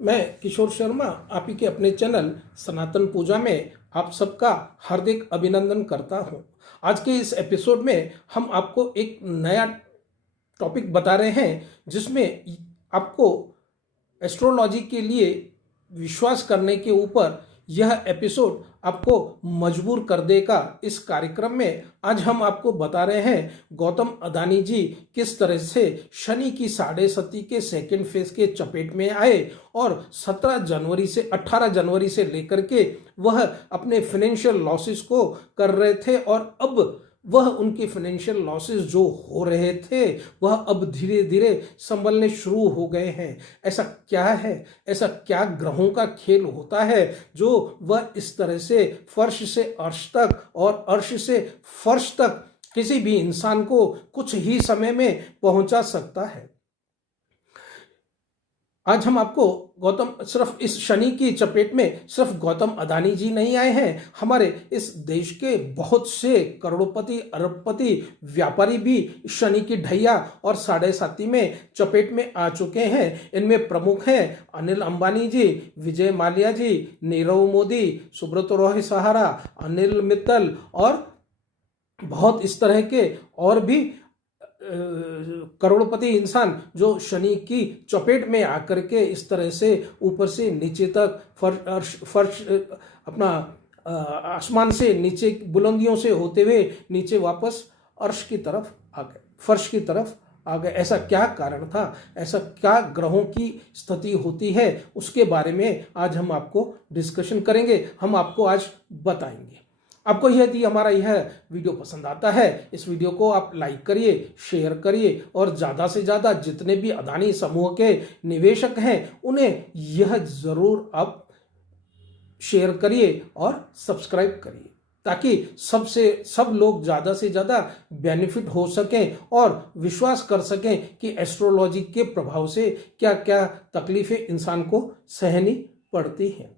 मैं किशोर शर्मा आप ही के अपने चैनल सनातन पूजा में आप सबका हार्दिक अभिनंदन करता हूं। आज के इस एपिसोड में हम आपको एक नया टॉपिक बता रहे हैं जिसमें आपको एस्ट्रोलॉजी के लिए विश्वास करने के ऊपर यह एपिसोड आपको मजबूर कर देगा। इस कार्यक्रम में आज हम आपको बता रहे हैं गौतम अदानी जी किस तरह से शनि की 6.5 के सेकेंड फेज के चपेट में आए और 17 जनवरी से 18 जनवरी से लेकर के वह अपने फाइनेंशियल लॉसेस को कर रहे थे और अब वह उनके फाइनेंशियल लॉसेस जो हो रहे थे वह अब धीरे धीरे संभलने शुरू हो गए हैं। ऐसा क्या है, ऐसा क्या ग्रहों का खेल होता है जो वह इस तरह से फर्श से अर्श तक और अर्श से फर्श तक किसी भी इंसान को कुछ ही समय में पहुंचा सकता है। आज हम आपको गौतम सिर्फ इस शनि की चपेट में सिर्फ गौतम अदानी जी नहीं आए हैं, हमारे इस देश के बहुत से करोड़पति अरबपति व्यापारी भी शनि की ढैया और 7.5 में चपेट में आ चुके हैं। इनमें प्रमुख हैं अनिल अंबानी जी, विजय माल्या जी, नीरव मोदी, सुब्रत रोही सहारा, अनिल मित्तल और बहुत इस तरह के और भी करोड़पति इंसान जो शनि की चपेट में आकर के इस तरह से ऊपर से नीचे तक फर्श अपना आसमान से नीचे बुलंदियों से होते हुए नीचे वापस अर्श की तरफ आ गए, फर्श की तरफ आ गए। ऐसा क्या कारण था, ऐसा क्या ग्रहों की स्थिति होती है, उसके बारे में आज हम आपको डिस्कशन करेंगे, हम आपको आज बताएंगे। आपको यदि हमारा यह वीडियो पसंद आता है, इस वीडियो को आप लाइक करिए, शेयर करिए और ज़्यादा से ज़्यादा जितने भी अदानी समूह के निवेशक हैं उन्हें यह ज़रूर आप शेयर करिए और सब्सक्राइब करिए ताकि सब लोग ज़्यादा से ज़्यादा बेनिफिट हो सकें और विश्वास कर सकें कि एस्ट्रोलॉजी के प्रभाव से क्या क्या तकलीफ़ें इंसान को सहनी पड़ती हैं।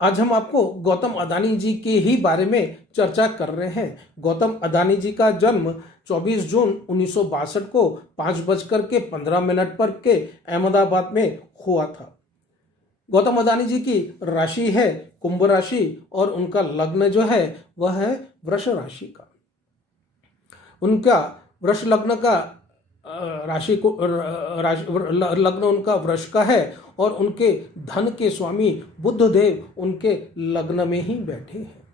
आज हम आपको गौतम अदानी जी के ही बारे में चर्चा कर रहे हैं। गौतम अदानी जी का जन्म 24 जून 1962 को 5:15 पर के अहमदाबाद में हुआ था। गौतम अदानी जी की राशि है कुंभ राशि और उनका लग्न जो है वह है वृष राशि का। उनका वृष लग्न का राशि को लग्न उनका वृष का है और उनके धन के स्वामी बुद्धदेव उनके लग्न में ही बैठे हैं।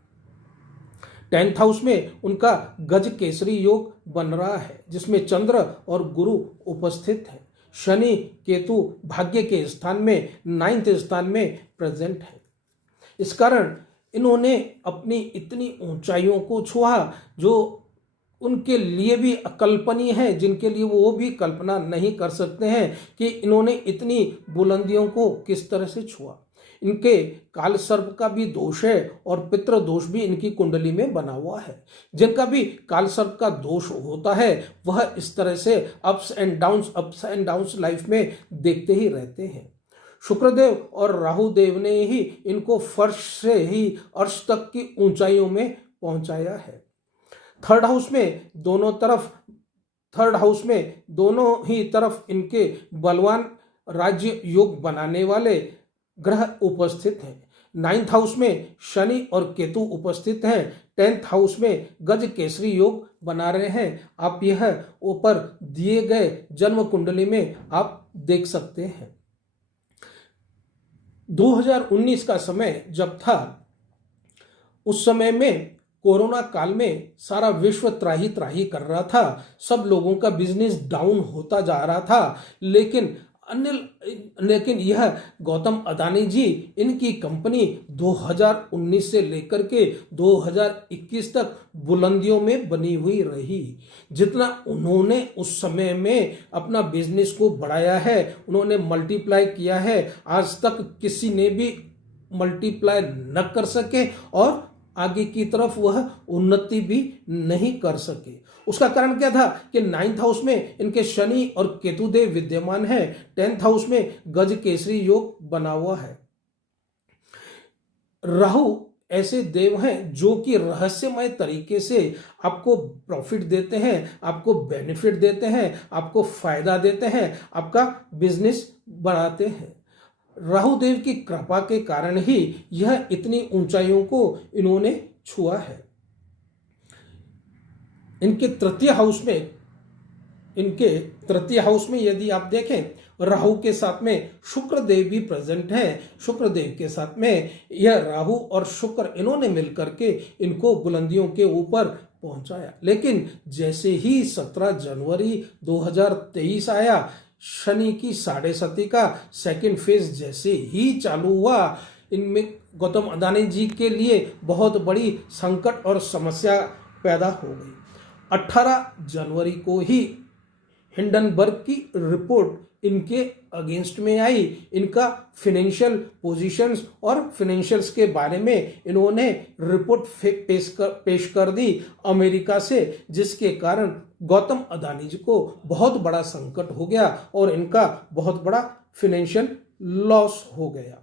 10th हाउस में उनका गज केसरी योग बन रहा है जिसमें चंद्र और गुरु उपस्थित है। शनि केतु भाग्य के स्थान में 9th स्थान में प्रेजेंट है। इस कारण इन्होंने अपनी इतनी ऊंचाइयों को छुआ जो उनके लिए भी अकल्पनीय है, जिनके लिए वो भी कल्पना नहीं कर सकते हैं कि इन्होंने इतनी बुलंदियों को किस तरह से छुआ। इनके काल सर्प का भी दोष है और पितृ दोष भी इनकी कुंडली में बना हुआ है। जिनका भी काल सर्प का दोष होता है वह इस तरह से अप्स एंड डाउन्स लाइफ में देखते ही रहते हैं। शुक्रदेव और राहुदेव ने ही इनको फर्श से ही अर्श तक की ऊंचाइयों में पहुंचाया है। थर्ड हाउस में दोनों ही तरफ इनके बलवान राज्य योग बनाने वाले ग्रह उपस्थित हैं। 9th हाउस में शनि और केतु उपस्थित हैं। 10th हाउस में गज केसरी योग बना रहे हैं। आप यह ऊपर दिए गए जन्म कुंडली में आप देख सकते हैं। 2019 का समय जब था उस समय में कोरोना काल में सारा विश्व त्राही त्राही कर रहा था, सब लोगों का बिजनेस डाउन होता जा रहा था, लेकिन यह गौतम अदानी जी इनकी कंपनी 2019 से लेकर के 2021 तक बुलंदियों में बनी हुई रही। जितना उन्होंने उस समय में अपना बिजनेस को बढ़ाया है, उन्होंने मल्टीप्लाई किया है, आज तक किसी ने भी मल्टीप्लाई न कर सके और आगे की तरफ वह उन्नति भी नहीं कर सके। उसका कारण क्या था कि 9th हाउस में इनके शनि और केतुदेव विद्यमान है। 10th हाउस में गज केसरी योग बना हुआ है। राहु ऐसे देव हैं जो कि रहस्यमय तरीके से आपको प्रॉफिट देते हैं, आपको बेनिफिट देते हैं, आपको फायदा देते हैं, आपका बिजनेस बढ़ाते हैं। राहु देव की कृपा के कारण ही यह इतनी ऊंचाइयों को इन्होंने छुआ है। इनके तृतीय हाउस में यदि आप देखें राहु के साथ में शुक्र देव भी प्रेजेंट हैं। शुक्र देव के साथ में यह राहु और शुक्र इन्होंने मिलकर के इनको बुलंदियों के ऊपर पहुंचाया। लेकिन जैसे ही 17 जनवरी 2023 आया, शनि की 7.5 का सेकंड फेज जैसे ही चालू हुआ, इनमें गौतम अदानी जी के लिए बहुत बड़ी संकट और समस्या पैदा हो गई। 18 जनवरी को ही हिंडनबर्ग की रिपोर्ट इनके अगेंस्ट में आई। इनका फिनेंशियल पोजीशंस और फिनेंशियल्स के बारे में इन्होंने रिपोर्ट पेश कर दी अमेरिका से, जिसके कारण गौतम अदानी जी को बहुत बड़ा संकट हो गया और इनका बहुत बड़ा फिनेंशियल लॉस हो गया।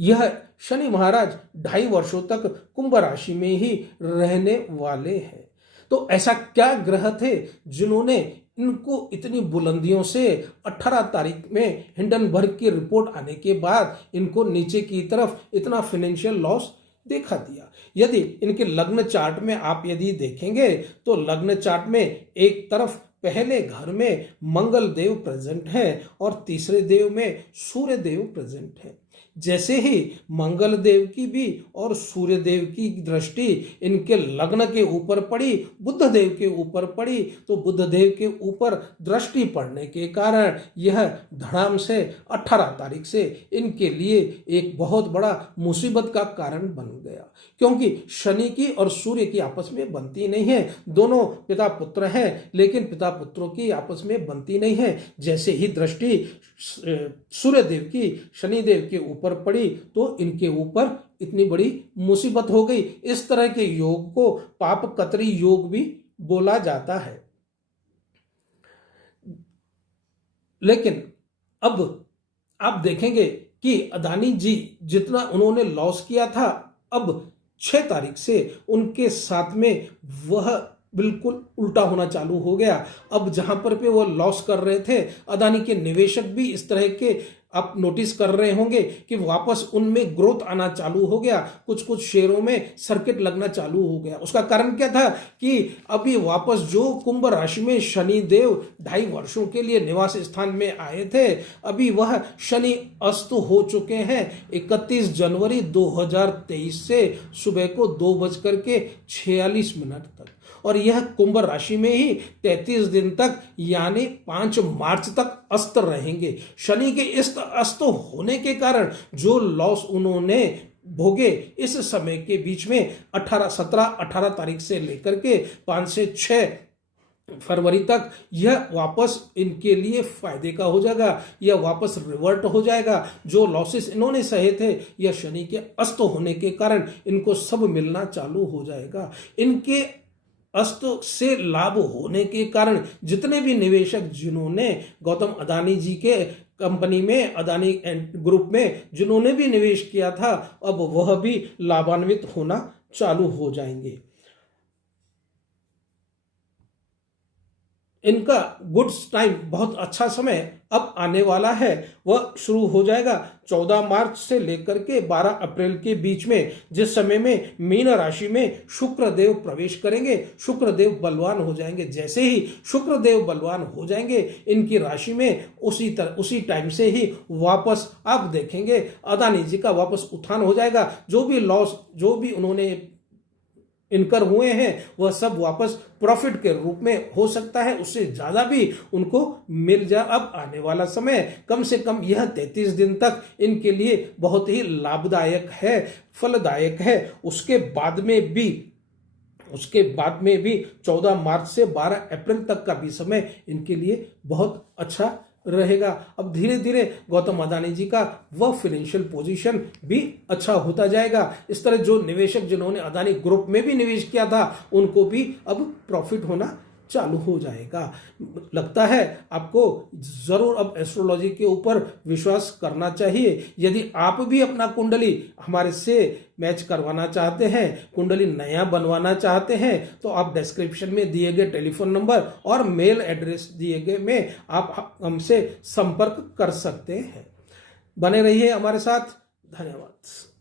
यह शनि महाराज 2.5 वर्षों तक कुंभ राशि में ही रहने वाले हैं। तो ऐसा क्या ग्रह थे जिन्होंने इनको इतनी बुलंदियों से 18 तारीख में हिंडनबर्ग की रिपोर्ट आने के बाद इनको नीचे की तरफ इतना फाइनेंशियल लॉस देखा दिया। यदि इनके लग्न चार्ट में आप यदि देखेंगे तो लग्न चार्ट में एक तरफ पहले घर में मंगल देव प्रेजेंट है और तीसरे देव में सूर्य देव प्रेजेंट है। जैसे ही मंगल देव की भी और सूर्य देव की दृष्टि इनके लग्न के ऊपर पड़ी, बुध देव के ऊपर पड़ी, तो बुध देव के ऊपर दृष्टि पड़ने के कारण यह धड़ाम से 18 तारीख से इनके लिए एक बहुत बड़ा मुसीबत का कारण बन गया। क्योंकि शनि की और सूर्य की आपस में बनती नहीं है। दोनों पिता पुत्र हैं, लेकिन पिता पुत्रों की आपस में बनती नहीं है। जैसे ही दृष्टि सूर्य देव की शनि देव के ऊपर पड़ी तो इनके ऊपर इतनी बड़ी मुसीबत हो गई। इस तरह के योग को पाप कतरी योग भी बोला जाता है। लेकिन अब आप देखेंगे कि अदानी जी जितना उन्होंने लॉस किया था, अब 6 तारीख से उनके साथ में वह बिल्कुल उल्टा होना चालू हो गया। अब जहां पर पे वो लॉस कर रहे थे, अदानी के निवेशक भी इस तरह के आप नोटिस कर रहे होंगे कि वापस उनमें ग्रोथ आना चालू हो गया। कुछ कुछ शेयरों में सर्किट लगना चालू हो गया। उसका कारण क्या था कि अभी वापस जो कुंभ राशि में शनि देव 2.5 वर्षों के लिए निवास स्थान में आए थे, अभी वह शनि अस्त हो चुके हैं 31 जनवरी 2023 से सुबह को 2:46 तक। और यह कुंभ राशि में ही 33 दिन तक यानी 5 मार्च तक अस्त रहेंगे। शनि के इस अस्त होने के कारण जो लॉस उन्होंने भोगे इस समय के बीच में 17-18 तारीख से लेकर के 5 से 6 फरवरी तक यह वापस इनके लिए फायदे का हो जाएगा। यह वापस रिवर्ट हो जाएगा। जो लॉसेस इन्होंने सहे थे, यह शनि के अस्त होने के कारण इनको सब मिलना चालू हो जाएगा। इनके अस्त से लाभ होने के कारण जितने भी निवेशक जिन्होंने गौतम अदानी जी के कंपनी में, अदानी ग्रुप में जिन्होंने भी निवेश किया था, अब वह भी लाभान्वित होना चालू हो जाएंगे। इनका गुड्स टाइम, बहुत अच्छा समय अब आने वाला है। वह शुरू हो जाएगा 14 मार्च से लेकर के 12 अप्रैल के बीच में, जिस समय में मीन राशि में शुक्र देव प्रवेश करेंगे। शुक्र देव बलवान हो जाएंगे। जैसे ही शुक्र देव बलवान हो जाएंगे इनकी राशि में, उसी टाइम से ही वापस आप देखेंगे अदानी जी का वापस उत्थान हो जाएगा। जो भी लॉस, जो भी उन्होंने इनकर हुए हैं, वह सब वापस प्रॉफिट के रूप में हो सकता है, उससे ज़्यादा भी उनको मिल जाए। अब आने वाला समय कम से कम यह 33 दिन तक इनके लिए बहुत ही लाभदायक है, फलदायक है। उसके बाद में भी 14 मार्च से 12 अप्रैल तक का भी समय इनके लिए बहुत अच्छा रहेगा। अब धीरे धीरे गौतम अदानी जी का वह फाइनेंशियल पोजीशन भी अच्छा होता जाएगा। इस तरह जो निवेशक जिन्होंने अदानी ग्रुप में भी निवेश किया था, उनको भी अब प्रॉफिट होना चालू हो जाएगा। लगता है आपको ज़रूर अब एस्ट्रोलॉजी के ऊपर विश्वास करना चाहिए। यदि आप भी अपना कुंडली हमारे से मैच करवाना चाहते हैं, कुंडली नया बनवाना चाहते हैं, तो आप डिस्क्रिप्शन में दिए गए टेलीफोन नंबर और मेल एड्रेस दिए गए में आप हमसे संपर्क कर सकते हैं। बने रहिए हमारे साथ। धन्यवाद।